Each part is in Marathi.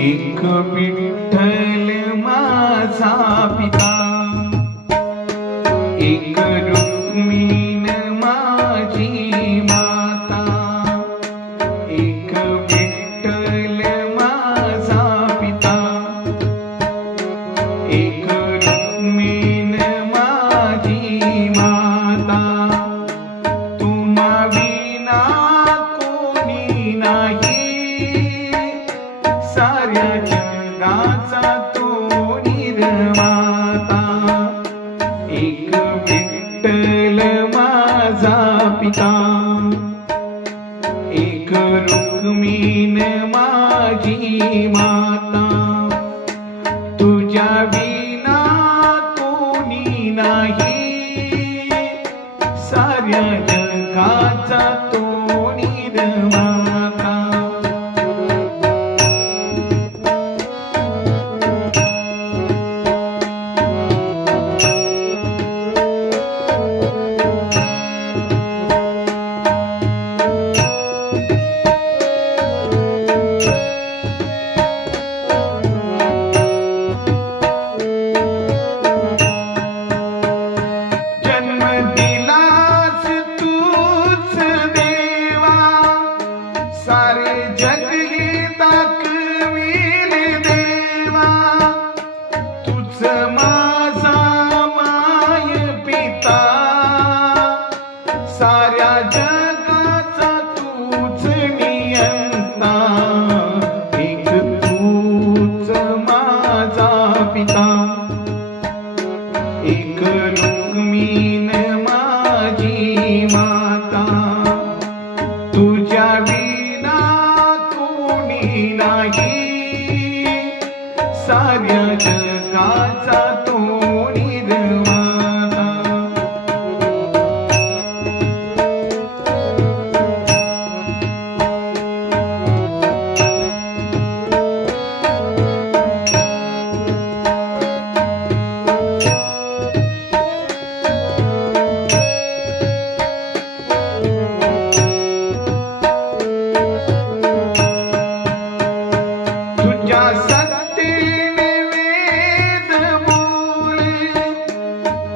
एक विठ्ठल माझा पिता, एक रुक्मिण माझी माता. एक विठ्ठल माझा पिता, एक रुक्मिण माझी माता. तुम्हा विना कोणी नाही, साऱ्या जगाचा तो निर्माता. एक विठ्ठल माझा पिता, एक रुक्मिण माझी माता. तुझ्या विना कोणी नाही, साऱ्या जगाचा तो निर्माता. सारे जग हे दाखविल देवा, तुझ माझा माय पिता. साऱ्या जगाचा तूच नियंता, एक तूच माझा पिता. एक रुक्मिण माझी माता, तुझ्या नाही, साऱ्या जगाचा तो निर्माता. सत्तेने वेद बोले,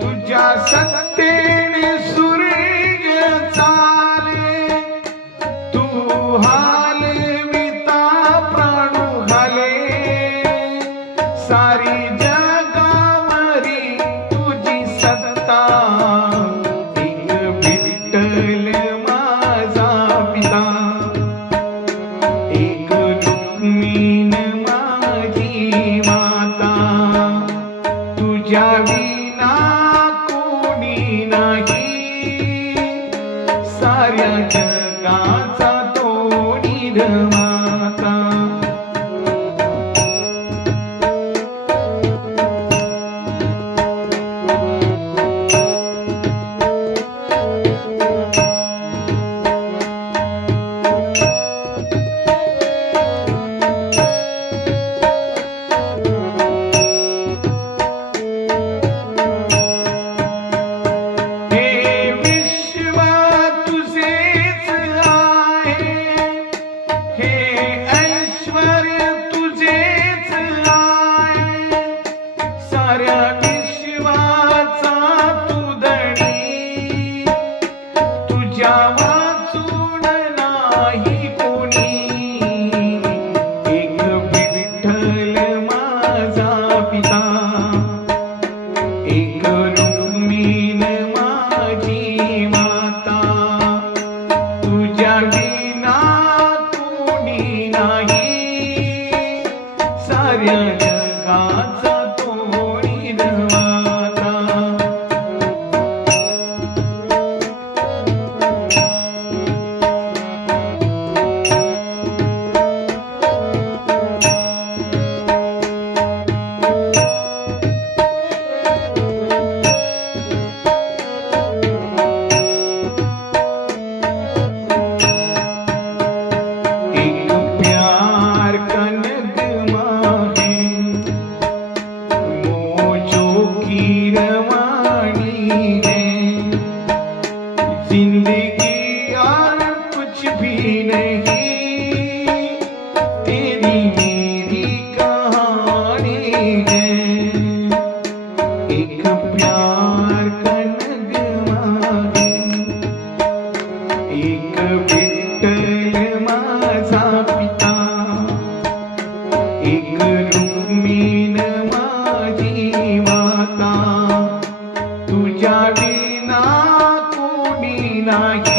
तुझ्या सत्तेने सूर्य चाले. तू हालविता प्राणू घाले, सारी जगावरी तुझी सत्ता. एक विठ्ठल माझा पिता, एक रुक्मिण माता. तुझ्या विना कोणी नाही, साऱ्या जगाचा तो निर्माता. साऱ्या विश्वाचा तू धणी, तुझ्या वाचून नाही कोणी. एक विठ्ठल माझा पिता, एक रुक्मिण माझी माता. तुझ्या विना कोणी नाही, साऱ्या जगाचा एक प्यार का नगमा है, नाही